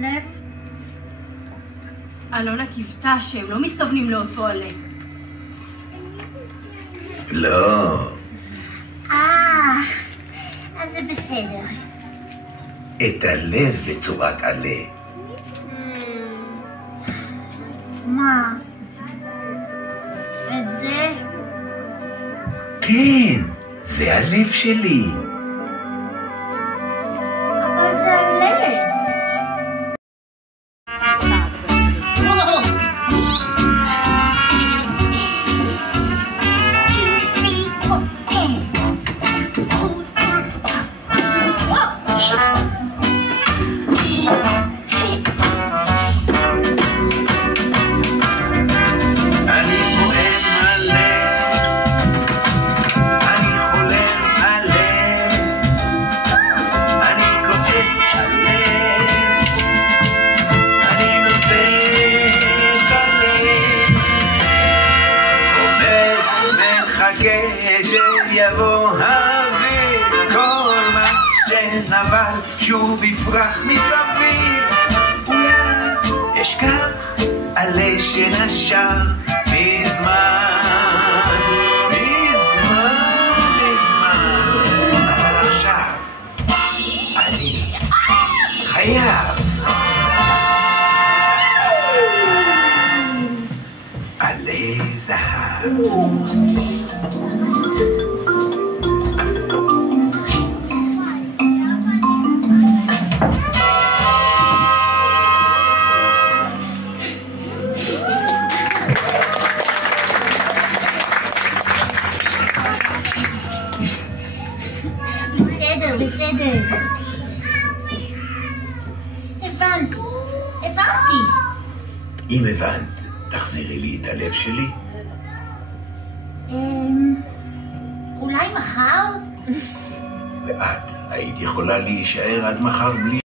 לב? אלונה קיוותה שהם לא מתכוונים לאותו הלב. לא. אז זה בסדר. את הלב בצורת עלה. מה? את זה? כן, זה הלב שלי. אבל זה הלב. שיבוא האוויר, כל מה שנבל שוב יפרח מסביב. אולי אשכח עלה שנשר מזמן, אבל עכשיו אני חייב עלה זהב. בסדר. הבנתי. אם הבנת, תחזירי לי את הלב שלי. אולי מחר? ואת היית יכולה להישאר עד מחר בלי